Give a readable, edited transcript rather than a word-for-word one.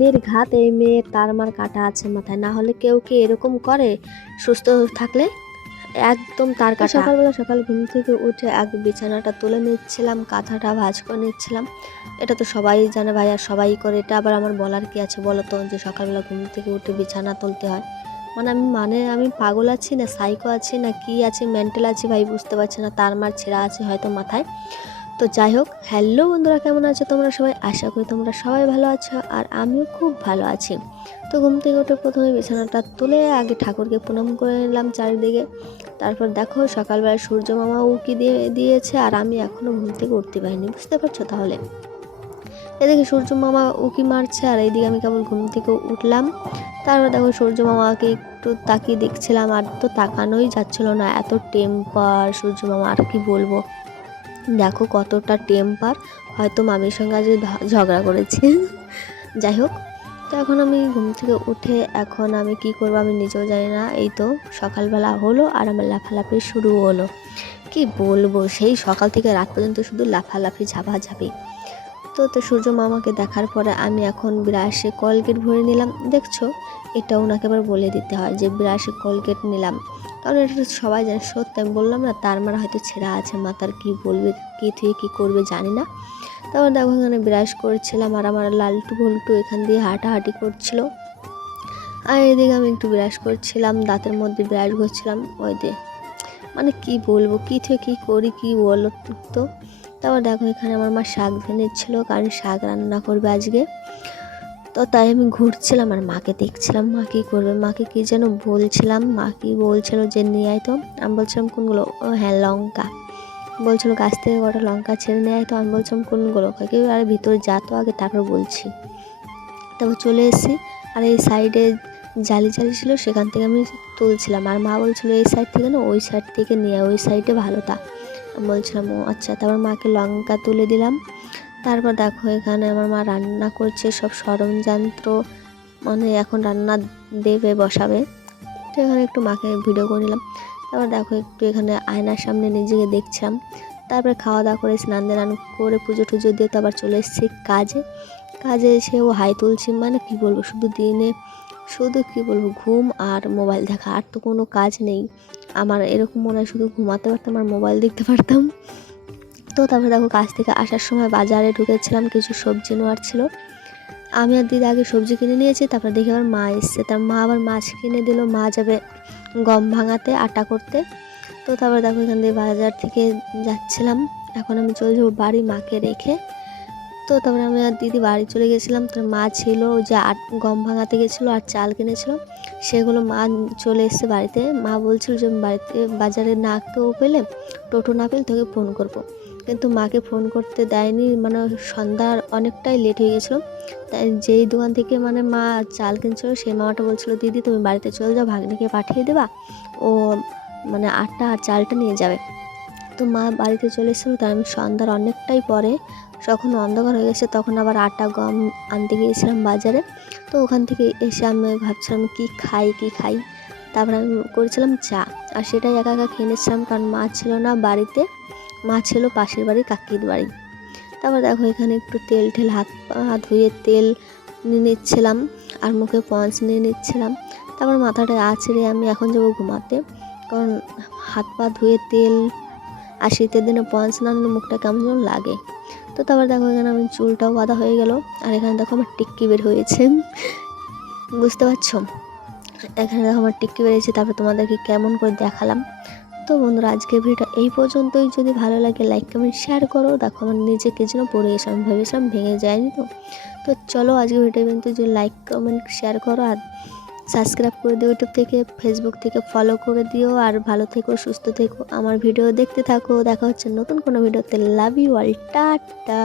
নির্ঘাত এই মেয়ের তার মার কাটা আছে মাথায়, না হলে কেউ কি এরকম করে সুস্থ থাকলে? একদম তার কাটা। সকালবেলা সকাল ঘুম থেকে উঠে আগে বিছানাটা তুলে নিচ্ছিলাম, কাঁথাটা ভাঁজ করে নিচ্ছিলাম। এটা তো সবাই জানে ভাই, আর সবাই করে, এটা আবার আমার বলার কি আছে বলো তো, যে সকালবেলা ঘুম থেকে উঠে বিছানা তুলতে হয়। আমি পাগল আছি না সাইকো আছি না কি আছি, মেন্টাল আছি ভাই বুঝতে পারছি না, তার মার ছেঁড়া আছে হয়তো মাথায়। তো যাই হোক, হ্যালো বন্ধুরা, কেমন আছো তোমরা সবাই? আশা করি তোমরা সবাই ভালো আছো, আর আমিও খুব ভালো আছি। তো ঘুম থেকে উঠে প্রথমে বিছানাটা তুলে আগে ঠাকুরকে প্রণাম করে নিলাম চারিদিকে। তারপর দেখো সকালবেলা সূর্য মামা উকি দিয়েছে, আর আমি এখনও ঘুম থেকে উঠতে পারিনি, বুঝতে পারছো তাহলে? এদিকে সূর্য মামা উকি মারছে, আর এইদিকে আমি কেবল ঘুম থেকে উঠলাম। তারপর দেখো সূর্য মামাকে একটু তাকিয়ে দেখছিলাম, আর তো তাকানোই যাচ্ছিল না, এত টেম্পার সূর্য মামা, আর কি বলবো। দেখো কতটা টেম্পার, হয়তো মামির সঙ্গে আজ ঝগড়া করেছে। যাই হোক, তো এখন আমি ঘুম থেকে উঠে এখন আমি কি করবো আমি নিজেও জানি না। এই তো সকালবেলা হলো আর আমার লাফালাফি শুরু হলো। কি বলবো, সেই সকাল থেকে রাত পর্যন্ত শুধু লাফালাফি ঝাপাঝাপি। তো সূর্য মামাকে দেখার পরে আমি এখন ব্রাশে কলগেট ভরে নিলাম। দেখছো, এটা ওনাকে আবার বলে দিতে হয় যে ব্রাশে কলগেট নিলাম, কারণ এটা তো সবাই জানে। সত্যি আমি বললাম না, তার মানে হয়তো ছেঁড়া আছে মাথার, কি বলবে কি থেকে কী করবে জানি না। তারপর দেখো এখানে ব্রাশ করছিলাম, আর আমার লালটু ভল্টু এখান দিয়ে হাঁটাহাঁটি করছিল, আর এদিকে আমি একটু ব্রাশ করছিলাম, দাঁতের মধ্যে ব্রাশ করছিলাম। ওই দিয়ে মানে কি বলবো, কী থেকে কী করি কি বলো তো। তারপর দেখো এখানে আমার মা শাক ধুয়ে নিচ্ছিলো, কারণ শাক রান্না করবে আজকে। তো তাই আমি ঘুরছিলাম আর মাকে দেখছিলাম, মা কী করবে, মাকে কী যেন বলছিলাম, মা কি বলছিল যে নিয়ে আয় তো। আমি বলছিলাম কোনগুলো? ও হ্যাঁ লঙ্কা, বলছিল গাছ থেকে কটা লঙ্কা ছেড়ে নিয়ে আয় তো। আমি বলছিলাম কোনগুলো? কেউ আর ভিতরে যা তো আগে, তারপর বলছি। তারপর চলে এসেছি, আর এই সাইডে জালি ছিল, সেখান থেকে আমি তুলছিলাম, আর মা বলছিল এই সাইড থেকে না ওই সাইড থেকে নিয়ে, ওই সাইডে ভালো তা। আমি বলছিলাম ও আচ্ছা। তারপর মাকে লঙ্কা তুলে দিলাম। তারপর দেখো এখানে আমার মা রান্না করছে, সব সরঞ্জান্ত্র মানে এখন রান্না দেবে বসাবে, তো এখানে একটু মাকে ভিডিও করে নিলাম। তারপর দেখো একটু এখানে আয়নার সামনে নিজেকে দেখছিলাম। তারপরে খাওয়া দাওয়া করে স্নান দান করে পুজো টুজো দিয়ে তো আবার চলে এসেছি কাজে এসেও হাই তুলছি। মানে কি বলবো, শুধু কি বলবো, ঘুম আর মোবাইল দেখা, আর তো কোনো কাজ নেই আমার। এরকম মনে হয় শুধু ঘুমাতে পারতাম আর মোবাইল দেখতে পারতাম। তো তারপরে দেখো কাজ থেকে আসার সময় বাজারে ঢুকেছিলাম, কিছু সবজি নেওয়ার ছিল। আমি আর দিদি আগে সবজি কিনে নিয়েছি, তারপর দেখি আবার মা এসছে, তার মা আবার মাছ কিনে দিল, মা যাবে গম ভাঙাতে আটা করতে। তো তারপর দেখো এখান থেকে বাজার থেকে যাচ্ছিলাম, এখন আমি চলে যাবো বাড়ি মাকে রেখে। তো তারপরে আমি আর দিদি বাড়ি চলে গেছিলাম। তার মা ছিল যে গম ভাঙাতে গেছিলো আর চাল কিনেছিল, সেগুলো মা চলে এসছে বাড়িতে। মা বলছিল যে বাড়িতে বাজারে না কেউ পেলে, টোটো না পেলে তোকে ফোন করবো, কিন্তু মাকে ফোন করতে দেয়নি, মানে সন্ধ্যার অনেকটাই লেট হয়ে গেছিলো। তাই যেই দোকান থেকে মানে মা চাল কিনছিল, সেই মামাটা বলছিল দিদি তুমি বাড়িতে চলে যাও, ভাগ্নিকে পাঠিয়ে দেবা, ও মানে আটা আর চালটা নিয়ে যাবে। তো মা বাড়িতে চলে এসেছিলো, তাই আমি সন্ধ্যার অনেকটাই পরে, যখন অন্ধকার হয়ে গেছে, তখন আবার আটা গম আনতে গিয়েছিলাম বাজারে। তো ওখান থেকে এসে আমি ভাবছিলাম কি খাই। তারপরে আমি করেছিলাম চা, আর সেটাই একা একা খেয়ে নিচ্ছিলাম, কারণ মা ছিল না বাড়িতে, মা ছিল পাশের বাড়ি কাকির বাড়ি। তারপর দেখো এখানে একটু তেল হাত পা ধুয়ে তেল নিয়ে নিচ্ছিলাম, আর মুখে পঞ্চ নিয়ে নিচ্ছিলাম। তারপর মাথাটা আছড়ে আমি এখন যাবো ঘুমাতে, কারণ হাত পা ধুয়ে তেল আর শীতের দিনে পঞ্চ না নিলে মুখটা কেমন যেন লাগে। তো তারপর দেখো এখানে আমি চুলটাও বাঁধা হয়ে গেল, আর এখানে দেখো আমার টিক্কি বের হয়েছে, বুঝতে পারছো? এখানে দেখো আমার টিক্কি বেরিয়েছে, তারপর তোমাদেরকে কেমন করে দেখালাম। তো বন্ধুরা আজকের ভিডিওটা এই পর্যন্তই, যদি ভালো লাগে লাইক কমেন্ট শেয়ার করো। দেখো আমার নিজেকে যেন পড়ে গেছে, আমি ভেবেছিলাম ভেঙে যায়নি। তো চলো আজকের ভিডিও কিন্তু যদি লাইক কমেন্ট শেয়ার করো, আর সাবস্ক্রাইব করে দিও ইউটিউব থেকে, ফেসবুক থেকে ফলো করে দিও, আর ভালো থেকো সুস্থ থেকো, আমার ভিডিও দেখতে থাকো। দেখা হচ্ছে নতুন কোনো ভিডিওতে। Love you all, tata.